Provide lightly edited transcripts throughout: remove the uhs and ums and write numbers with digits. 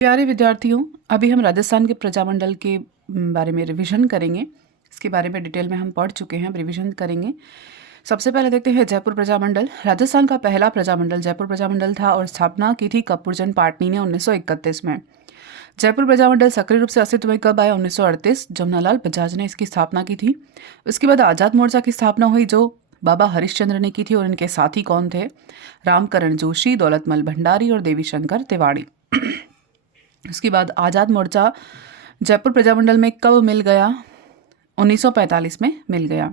प्यारे विद्यार्थियों, अभी हम राजस्थान के प्रजामंडल के बारे में रिवीजन करेंगे। इसके बारे में डिटेल में हम पढ़ चुके हैं, अब रिवीजन करेंगे। सबसे पहले देखते हैं जयपुर प्रजामंडल। राजस्थान का पहला प्रजामंडल जयपुर प्रजामंडल था और स्थापना की थी कपूरचंद पाटनी ने 1931 में। जयपुर प्रजामंडल सक्रिय रूप से अस्तित्व में कब आया? 1938। जमनालाल बजाज ने इसकी स्थापना की थी। उसके बाद आज़ाद मोर्चा की स्थापना हुई जो बाबा हरिश्चंद्र ने की थी, और इनके साथी कौन थे? रामकरण जोशी, दौलतमल भंडारी और देवी शंकर तिवाड़ी। उसके बाद आज़ाद मोर्चा जयपुर प्रजामंडल में कब मिल गया? 1945 में मिल गया।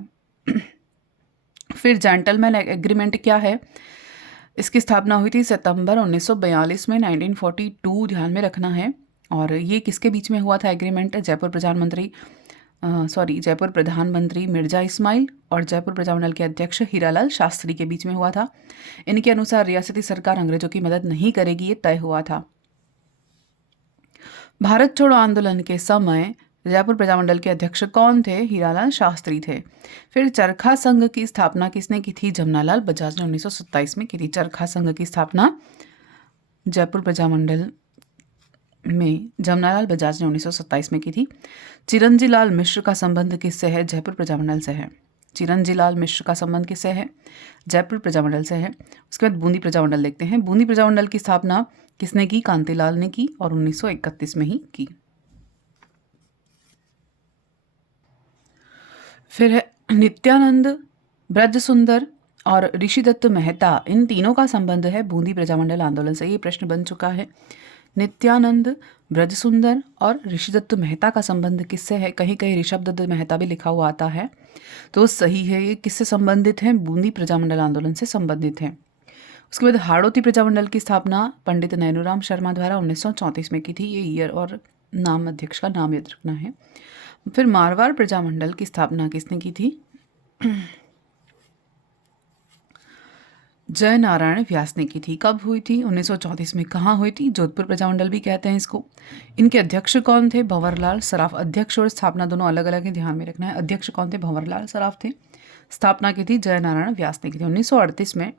फिर जेंटलमैन एग्रीमेंट क्या है? इसकी स्थापना हुई थी सितंबर 1942 में, 1942 ध्यान में रखना है। और ये किसके बीच में हुआ था एग्रीमेंट? जयपुर प्रधानमंत्री मिर्जा इस्माइल और जयपुर प्रजामंडल के अध्यक्ष हीरालाल शास्त्री के बीच में हुआ था। इनके अनुसार रियासती सरकार अंग्रेजों की मदद नहीं करेगी, ये तय हुआ था। भारत छोड़ो आंदोलन के समय जयपुर प्रजामंडल के अध्यक्ष कौन थे? हीरालाल शास्त्री थे। फिर चरखा संघ की स्थापना किसने की थी? जमनालाल बजाज ने 1927 में की थी। चरखा संघ की स्थापना जयपुर प्रजामंडल में जमनालाल बजाज ने 1927 में की थी। चिरंजी लाल मिश्र का संबंध किससे है? जयपुर प्रजामंडल से है। चिरंजी लाल मिश्र का संबंध किससे है? जयपुर प्रजामंडल से है। उसके बाद बूंदी प्रजामंडल देखते हैं। बूंदी प्रजामंडल की स्थापना किसने की? कांतिलाल ने की और 1931 में ही की। फिर है नित्यानंद, ब्रज सुंदर और ऋषिदत्त मेहता, इन तीनों का संबंध है बूंदी प्रजामंडल आंदोलन से। ये प्रश्न बन चुका है। नित्यानंद, ब्रज सुंदर और ऋषिदत्त मेहता का संबंध किससे है? कहीं कहीं ऋषभदत्त मेहता भी लिखा हुआ आता है, तो सही है। ये किससे संबंधित है? बूंदी प्रजामंडल आंदोलन से संबंधित है। उसके बाद हाड़ौती प्रजामंडल की स्थापना पंडित नैनूराम शर्मा द्वारा 1934 में की थी। ये ईयर और नाम अध्यक्ष का नाम याद रखना है। फिर मारवाड़ प्रजामंडल की स्थापना किसने की थी? जय नारायण व्यास ने की थी। कब हुई थी? 1934 में। कहाँ हुई थी? जोधपुर प्रजामंडल भी कहते हैं इसको। इनके अध्यक्ष कौन थे? भंवरलाल सराफ। अध्यक्ष और स्थापना दोनों अलग अलग है, ध्यान में रखना है। अध्यक्ष कौन थे? भंवरलाल सराफ थे। स्थापना की थी जय नारायण व्यास ने की थी। 1938 में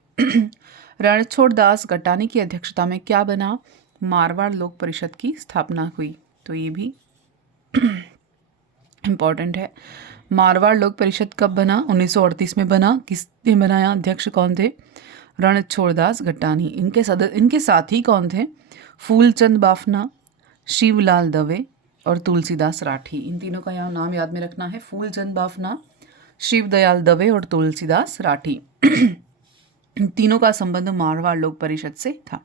रणछोड़ दास गटानी की अध्यक्षता में क्या बना? मारवाड़ लोक परिषद की स्थापना हुई। तो ये भी इम्पॉर्टेंट है। मारवाड़ लोक परिषद कब बना? 1938 में बना। किसने बनाया? अध्यक्ष कौन थे? रणछोड़ दास गटानी। इनके साथी कौन थे? फूलचंद बाफना, शिवलाल दवे और तुलसीदास राठी। इन तीनों का यहाँ नाम याद में रखना है। फूलचंद बाफना, शिवदयाल दवे और तुलसीदास राठी। इन तीनों का संबंध मारवाड़ लोक परिषद से था।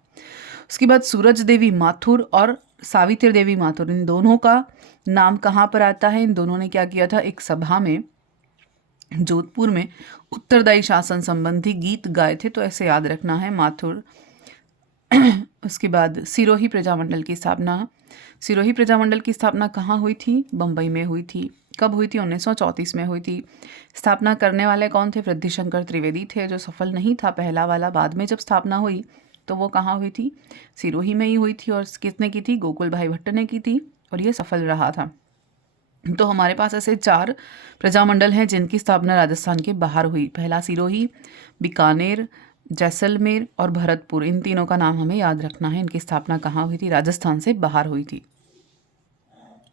उसके बाद सूरज देवी माथुर और सावित्री देवी माथुर, इन दोनों का नाम कहाँ पर आता है? इन दोनों ने क्या किया था? एक सभा में जोधपुर में उत्तरदायी शासन संबंधी गीत गाए थे, तो ऐसे याद रखना है माथुर। उसके बाद सिरोही प्रजामंडल की स्थापना। सिरोही प्रजामंडल की स्थापना कहाँ हुई थी? बम्बई में हुई थी। कब हुई थी? 1934 में हुई थी। स्थापना करने वाले कौन थे? वृद्धिशंकर त्रिवेदी थे, जो सफल नहीं था पहला वाला। बाद में जब स्थापना हुई तो वो कहाँ हुई थी? सिरोही में ही हुई थी। और किसने की थी? गोकुल भाई भट्ट ने की थी, और ये सफल रहा था। तो हमारे पास ऐसे 4 प्रजामंडल हैं जिनकी स्थापना राजस्थान के बाहर हुई। पहला सिरोही, बीकानेर, जैसलमेर और भरतपुर, इन तीनों का नाम हमें याद रखना है। इनकी स्थापना कहाँ हुई थी? राजस्थान से बाहर हुई थी।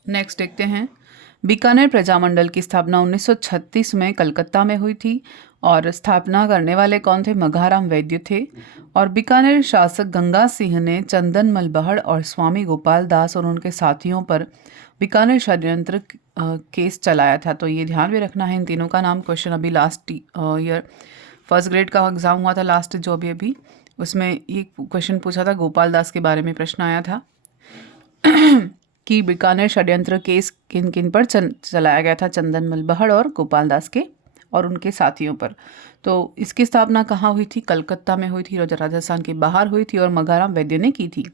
नेक्स्ट देखते हैं। बीकानेर प्रजामंडल की स्थापना 1936 में कलकत्ता में हुई थी, और स्थापना करने वाले कौन थे? मघाराम वैद्य थे। और बीकानेर शासक गंगा सिंह ने चंदन मलबहड़ और स्वामी गोपाल दास और उनके साथियों पर बीकानेर षड्यंत्र केस चलाया था। तो ये ध्यान में रखना है। इन तीनों का नाम क्वेश्चन अभी लास्ट ईयर फर्स्ट ग्रेड का एग्जाम हुआ था लास्ट, जो अभी उसमें ये क्वेश्चन पूछा था, गोपाल दास के बारे में प्रश्न आया था कि बीकानेर षड्यंत्र केस किन किन पर चलाया गया था? चंदन मलबहड़ और गोपाल दास के और उनके साथियों पर। तो इसकी स्थापना कहाँ हुई थी? कलकत्ता में हुई थी, राजस्थान के बाहर हुई थी, और मघाराम वैद्य ने की थी।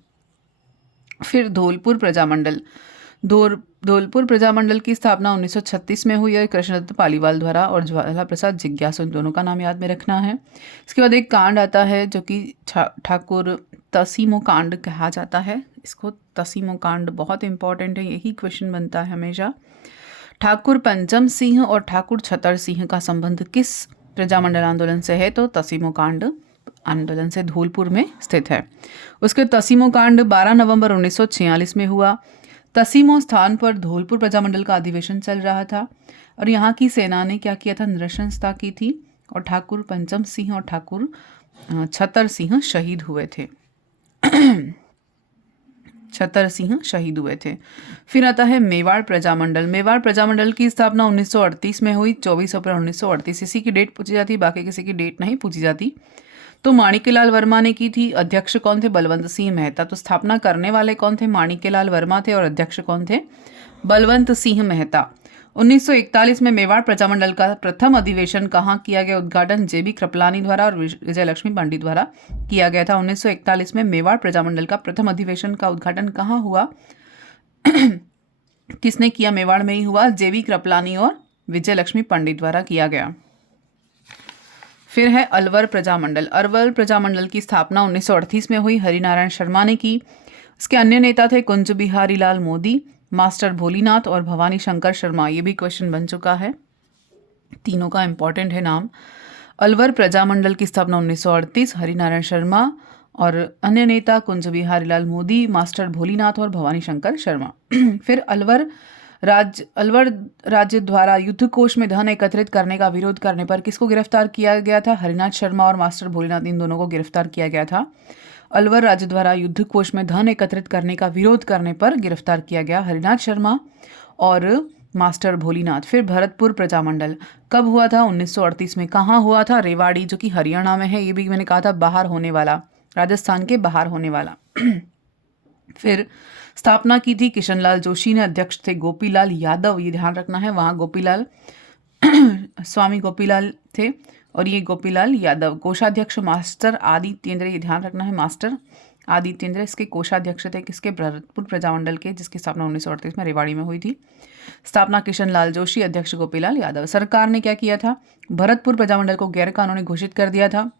फिर धौलपुर प्रजामंडल। धौलपुर प्रजामंडल की स्थापना 1936 में हुई है कृष्णदत्त पालीवाल द्वारा और ज्वाला प्रसाद जिज्ञासु, इन दोनों का नाम याद में रखना है। इसके बाद एक कांड आता है जो कि ठाकुर तसीमो कांड कहा जाता है। इसको तसीमो कांड बहुत इंपॉर्टेंट है, यही क्वेश्चन बनता है हमेशा। ठाकुर पंचम सिंह और ठाकुर छतर सिंह का संबंध किस प्रजामंडल आंदोलन से है? तो तसीमो कांड आंदोलन से धौलपुर में स्थित है। उसके तसीमो कांड 12 नवंबर 1946 में हुआ। तसीमो स्थान पर धौलपुर प्रजामंडल का अधिवेशन चल रहा था और यहाँ की सेना ने क्या किया था, नृशंसता की थी और ठाकुर पंचम सिंह और ठाकुर छतर सिंह शहीद हुए थे। छतर सिंह शहीद हुए थे। फिर आता है मेवाड़ प्रजामंडल। मेवाड़ प्रजामंडल की स्थापना 1938 में हुई। 24 अप्रैल 1938 इसी की डेट पूछी जाती, बाकी किसी की डेट नहीं पूछी जाती। तो माणिक्यलाल वर्मा ने की थी। अध्यक्ष कौन थे, बलवंत सिंह मेहता। तो स्थापना करने वाले कौन थे, माणिक्यलाल वर्मा थे और अध्यक्ष कौन थे, बलवंत सिंह मेहता। 1941 में मेवाड़ प्रजामंडल का प्रथम अधिवेशन कहाँ किया गया, उद्घाटन जेबी कृपलानी द्वारा और विजयलक्ष्मी पंडित द्वारा किया गया था। 1941 में मेवाड़ प्रजामंडल का प्रथम अधिवेशन का उद्घाटन कहाँ हुआ किसने किया, मेवाड़ में ही हुआ, जेबी कृपलानी और विजयलक्ष्मी पंडित द्वारा किया गया। फिर है अलवर प्रजामंडल। अलवर प्रजामंडल की स्थापना 1938 में हुई, हरिनारायण शर्मा ने की। इसके अन्य नेता थे कुंज बिहारी लाल मोदी, मास्टर भोलीनाथ और भवानी शंकर शर्मा। ये भी क्वेश्चन बन चुका है, तीनों का इंपॉर्टेंट है नाम। अलवर प्रजामंडल की स्थापना 1938, हरिनारायण शर्मा और अन्य नेता कुंज बिहारी लाल मोदी, मास्टर भोलीनाथ और भवानी शंकर शर्मा। फिर अलवर राज्य द्वारा युद्ध कोष में धन एकत्रित करने का विरोध करने पर किसको गिरफ्तार किया गया था, हरिनाथ शर्मा और मास्टर भोलीनाथ, इन दोनों को गिरफ्तार किया गया था। अलवर राज्य द्वारा युद्ध कोष में धन एकत्रित करने का विरोध करने पर गिरफ्तार किया गया हरिनाथ शर्मा और मास्टर भोलीनाथ। फिर भरतपुर प्रजामंडल कब हुआ था, 1938 में। कहाँ हुआ था, रेवाड़ी, जो कि हरियाणा में है। ये भी मैंने कहा था बाहर होने वाला, राजस्थान के बाहर होने वाला। फिर स्थापना की थी किशनलाल जोशी ने, अध्यक्ष थे गोपीलाल यादव, ये ध्यान रखना है, वहाँ गोपीलाल स्वामी गोपीलाल थे और ये गोपीलाल यादव। कोषाध्यक्ष मास्टर आदित्येंद्र, ये ध्यान रखना है, मास्टर आदित्येंद्र इसके कोषाध्यक्ष थे, किसके, भरतपुर प्रजामंडल के, जिसकी स्थापना 1938 में रेवाड़ी में हुई थी। स्थापना किशनलाल जोशी, अध्यक्ष गोपीलाल यादव। सरकार ने क्या किया था, भरतपुर प्रजामंडल को गैर कानूनी घोषित कर दिया था,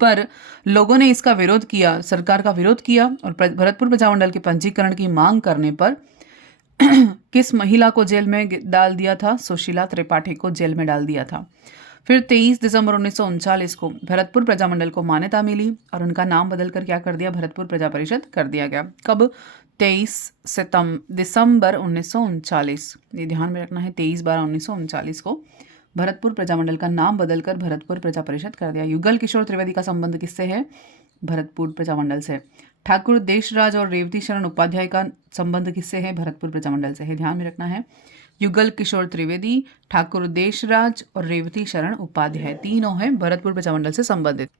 पर लोगों ने इसका विरोध किया, सरकार का विरोध किया और भरतपुर प्रजामंडल के पंजीकरण की मांग करने पर किस महिला को जेल में डाल दिया था, सुशीला त्रिपाठी को जेल में डाल दिया था। फिर 23 दिसंबर 1939 को भरतपुर प्रजामंडल को मान्यता मिली और उनका नाम बदलकर क्या कर दिया, भरतपुर प्रजा परिषद कर दिया गया। कब, 23 दिसंबर 1939, ये ध्यान में रखना है, 23/12/1939 को भरतपुर प्रजामंडल का नाम बदलकर भरतपुर प्रजा परिषद कर दिया। युगल किशोर त्रिवेदी का संबंध किससे है, भरतपुर प्रजामंडल से। ठाकुर देशराज और रेवती शरण उपाध्याय का संबंध किससे है, भरतपुर प्रजामंडल से है, ध्यान में रखना है। युगल किशोर त्रिवेदी, ठाकुर देशराज और रेवती शरण उपाध्याय, तीनों हैं भरतपुर प्रजामंडल से संबंधित।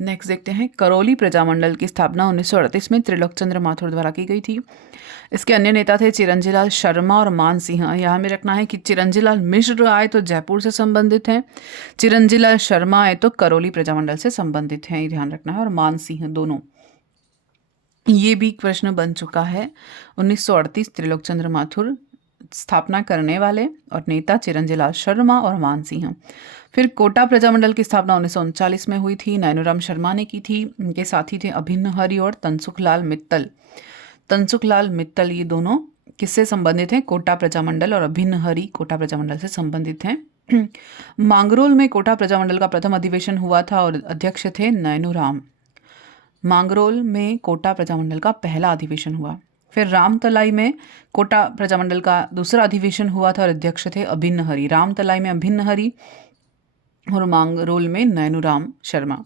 नेक्स्ट देखते हैं करौली प्रजामंडल की स्थापना 1938 में त्रिलोकचंद्र माथुर द्वारा की गई थी। इसके अन्य नेता थे चिरंजीलाल शर्मा और मान सिंह। यहाँ में रखना है कि चिरंजीलाल मिश्र आए तो जयपुर से संबंधित हैं, चिरंजीलाल शर्मा आए तो करौली प्रजामंडल से संबंधित हैं, ये ध्यान रखना है, और मान सिंह दोनों। ये भी प्रश्न बन चुका है। 1938 त्रिलोकचंद्र माथुर, स्थापना करने वाले और नेता चिरंजीलाल शर्मा और मान सिंह। फिर कोटा प्रजामंडल की स्थापना 1939 में हुई थी, नैनूराम शर्मा ने की थी। इनके साथी थे अभिन्न हरि और तनसुखलाल मित्तल। तनसुखलाल मित्तल ये दोनों किससे संबंधित हैं, कोटा प्रजामंडल, और अभिन्न हरि कोटा प्रजामंडल से संबंधित हैं। मांगरोल में कोटा प्रजामंडल का प्रथम अधिवेशन हुआ था और अध्यक्ष थे नैनूराम। मांगरोल में कोटा प्रजामंडल का पहला अधिवेशन हुआ। फिर रामतलाई में कोटा प्रजामंडल का दूसरा अधिवेशन हुआ था और अध्यक्ष थे अभिन्न हरि। रामतलाई में अभिन्न हरि और मांगरोल में नैनूराम शर्मा।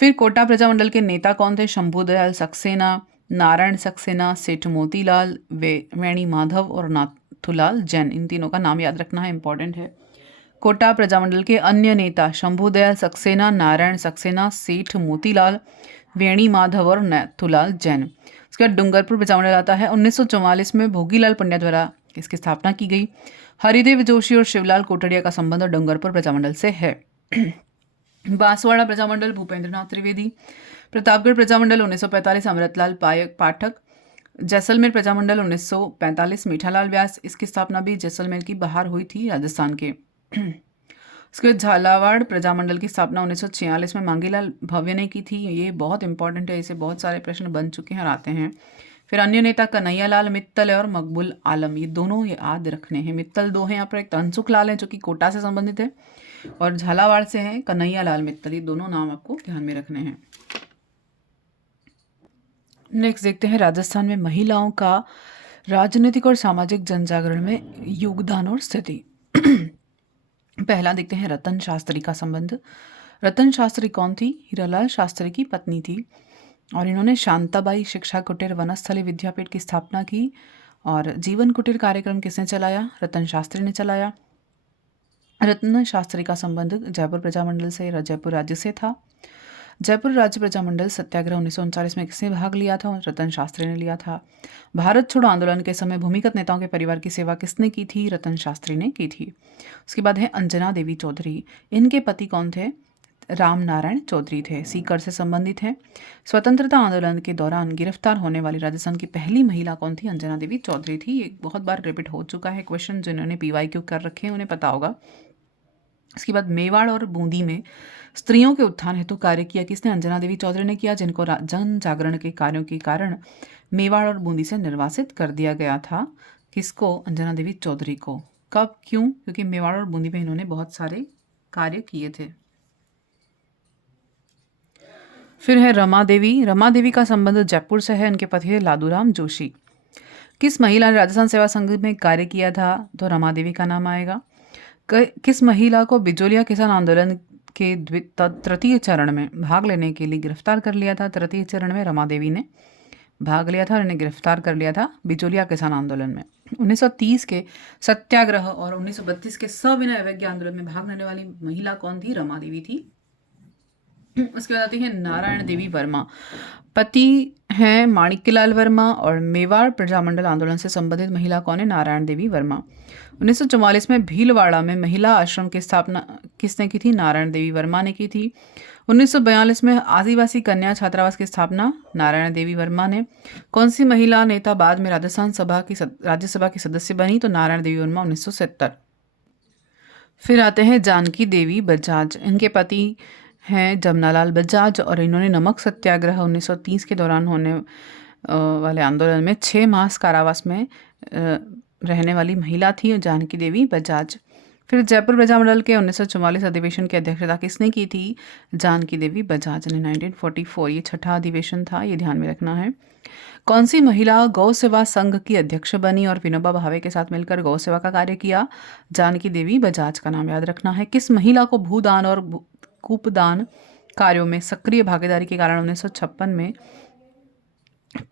फिर कोटा प्रजामंडल के नेता कौन थे, शंभुदयाल सक्सेना, नारायण सक्सेना, सेठ मोतीलाल, वेणी माधव और नाथुलाल जैन, इन तीनों का नाम याद रखना है, इंपॉर्टेंट है। कोटा प्रजामंडल के अन्य नेता शंभुदयाल सक्सेना, नारायण सक्सेना, सेठ मोतीलाल, वेणी माधव और नाथुलाल जैन। उसके बाद डूंगरपुर प्रजामंडल आता है। 1944 में भोगीलाल पंड्या द्वारा इसकी स्थापना की गई। हरिदेव जोशी और शिवलाल कोटड़िया का संबंध डूंगरपुर प्रजामंडल से है। बांसवाड़ा प्रजामंडल भूपेंद्रनाथ त्रिवेदी। प्रतापगढ़ प्रजामंडल 1945 अमृतलाल पाठक। जैसलमेर प्रजामंडल 1945 मीठालाल व्यास। इसकी स्थापना भी जैसलमेर की बाहर हुई थी, राजस्थान के। उसके बाद झालावाड़ प्रजामंडल की स्थापना 1946 में मांगीलाल भव्य ने की थी। ये बहुत इंपॉर्टेंट है, इसे बहुत सारे प्रश्न बन चुके हैं और आते हैं। फिर अन्य नेता कन्हैयालाल मित्तल और मकबूल आलम, ये दोनों याद रखने हैं। मित्तल दो हैं यहाँ पर, एक तनसुख लाल है जो कि कोटा से संबंधित है, और झालावाड़ से हैं कन्हैया लाल मित्तल। ये दोनों नाम आपको ध्यान में रखने हैं। नेक्स्ट देखते हैं राजस्थान में महिलाओं का राजनीतिक और सामाजिक जनजागरण में योगदान और स्थिति। पहला देखते हैं रतन शास्त्री का संबंध। रतन शास्त्री कौन थी? हीरालाल शास्त्री की पत्नी थी और इन्होंने शांताबाई शिक्षा कुटीर वनस्थली विद्यापीठ की स्थापना की। और जीवन कुटीर कार्यक्रम किसने चलाया? रतन शास्त्री ने चलाया। रतन शास्त्री का संबंध जयपुर प्रजामंडल से जयपुर राज्य से था। जयपुर राज्य प्रजामंडल सत्याग्रह 1939 में किसने भाग लिया था? रतन शास्त्री ने लिया था। भारत छोड़ो आंदोलन के समय भूमिगत नेताओं के परिवार की सेवा किसने की थी? रतन शास्त्री ने की थी। उसके बाद है अंजना देवी चौधरी। इनके पति कौन थे? राम नारायण चौधरी थे, सीकर से संबंधित हैं। स्वतंत्रता आंदोलन के दौरान गिरफ्तार होने वाली राजस्थान की पहली महिला कौन थी? अंजना देवी चौधरी थी। ये बहुत बार रिपीट हो चुका है क्वेश्चन, जिन्होंने PYQ कर रखे हैं उन्हें पता होगा। इसके बाद मेवाड़ और बूंदी में स्त्रियों के उत्थान हेतु कार्य किया किसने? अंजना देवी चौधरी ने किया, जिनको जन जागरण के कार्यों के कारण मेवाड़ और बूंदी से निर्वासित कर दिया गया था। किसको? अंजना देवी चौधरी को। कब, क्यों? क्योंकि मेवाड़ और बूंदी में इन्होंने बहुत सारे कार्य किए थे। फिर है रमा देवी। रमा देवी का संबंध जयपुर से है। इनके पति है लादूराम जोशी। किस महिला ने राजस्थान सेवा संघ में कार्य किया था? तो रमा देवी का नाम आएगा। किस महिला को बिजोलिया किसान आंदोलन के तृतीय चरण में भाग लेने के लिए गिरफ्तार कर लिया था? तृतीय चरण में रमा देवी ने भाग लिया था और इन्हें गिरफ्तार कर लिया था बिजोलिया किसान आंदोलन में। 1930 के सत्याग्रह और 1932 के सविनय अवज्ञा आंदोलन में भाग लेने वाली महिला कौन थी? रमा देवी थी। उसके बाद आती है नारायण देवी वर्मा। पति हैं माणिक्यलाल वर्मा और मेवाड़ प्रजामंडल आंदोलन से संबंधित महिला कौन है? नारायण देवी वर्मा। 1944 में भीलवाड़ा में महिला आश्रम की स्थापना किसने की थी? नारायण देवी वर्मा ने की थी। 1942 में आदिवासी कन्या छात्रावास की स्थापना नारायण देवी वर्मा ने। कौन सी महिला नेता बाद में राज्यसभा की सदस्य बनी? तो नारायण देवी वर्मा 1970। फिर आते हैं जानकी देवी बजाज। इनके पति हैं जमनालाल बजाज और इन्होंने नमक सत्याग्रह 1930 के दौरान होने वाले आंदोलन में 6 मास कारावास में रहने वाली महिला थी जानकी देवी बजाज। फिर जयपुर प्रजामंडल के 1944 अधिवेशन की अध्यक्षता किसने की थी? जानकी देवी बजाज ने 1944। ये छठा अधिवेशन था, ये ध्यान में रखना है। कौन सी महिला गौ सेवा संघ की अध्यक्ष बनी और विनोबा भावे के साथ मिलकर गौ सेवा का कार्य किया? जानकी देवी बजाज का नाम याद रखना है। किस महिला को भूदान और कूपदान कार्यों में सक्रिय भागीदारी के कारण 1956 में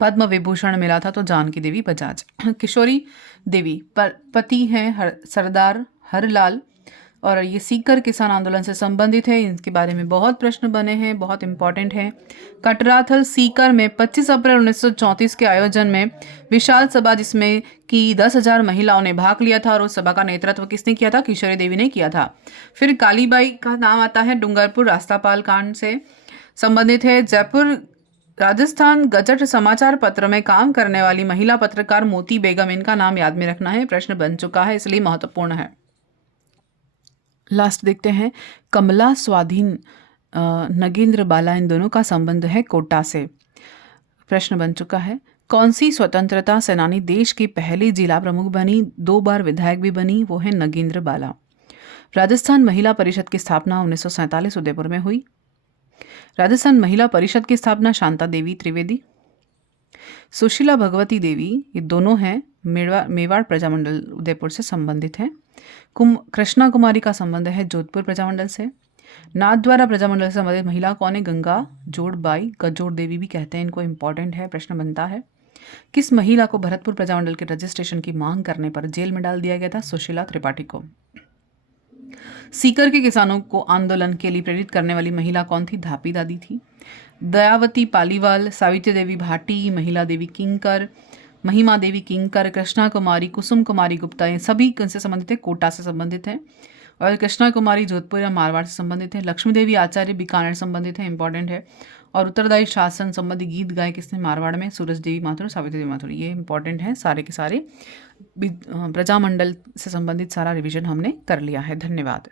पद्म विभूषण मिला था? तो जानकी देवी बजाज। किशोरी देवी पति हैं सरदार हरलाल और ये सीकर किसान आंदोलन से संबंधित है। इनके बारे में बहुत प्रश्न बने हैं, बहुत इंपॉर्टेंट है। कटराथल सीकर में 25 अप्रैल 1934 के आयोजन में विशाल सभा जिसमें कि 10,000 महिलाओं ने भाग लिया था और उस सभा का नेतृत्व किसने किया था? किशोरी देवी ने किया था। फिर कालीबाई का नाम आता है, डूंगरपुर रास्तापाल कांड से संबंधित है। जयपुर राजस्थान गजट समाचार पत्र में काम करने वाली महिला पत्रकार मोती बेगम, इनका नाम याद में रखना है, प्रश्न बन चुका है इसलिए महत्वपूर्ण है। लास्ट देखते हैं कमला स्वाधीन नगेंद्र बाला, इन दोनों का संबंध है कोटा से, प्रश्न बन चुका है। कौन सी स्वतंत्रता सेनानी देश की पहली जिला प्रमुख बनी, 2 बार विधायक भी बनी? वो है नगेंद्र बाला। राजस्थान महिला परिषद की स्थापना 1947 उदयपुर में हुई। राजस्थान महिला परिषद की स्थापना शांता देवी त्रिवेदी, सुशीला भगवती देवी, ये दोनों हैं मेवाड़ प्रजामंडल उदयपुर से संबंधित हैं। कृष्णा कुमारी का संबंध है जोधपुर प्रजामंडल से। नाथद्वारा प्रजामंडल से संबंधित महिला कौन है? गंगा जोड़बाई, गजोड़ देवी भी कहते हैं इनको, इंपॉर्टेंट है, प्रश्न बनता है। किस महिला को भरतपुर प्रजामंडल के रजिस्ट्रेशन की मांग करने पर जेल में डाल दिया गया था? सुशीला त्रिपाठी को। सीकर के किसानों को आंदोलन के लिए प्रेरित करने वाली महिला कौन थी? धापी दादी थी। दयावती पालीवाल, सावित्री देवी भाटी, महिला देवी किंकर, महिमा देवी किंकर, कृष्णा कुमारी, कुसुम कुमारी गुप्ता, ये सभी किनसे संबंधित है? कोटा से संबंधित है। और कृष्णा कुमारी जोधपुर या मारवाड़ से संबंधित है। लक्ष्मी देवी आचार्य बीकानेर संबंधित है, इंपॉर्टेंट है। और उत्तरदायी शासन संबंधी गीत गाए किसने? मारवाड़ में सूरज देवी माथुर, सावित्री देवी माथुर, ये इंपॉर्टेंट है। सारे के सारे प्रजामंडल से संबंधित सारा रिवीजन हमने कर लिया है। धन्यवाद।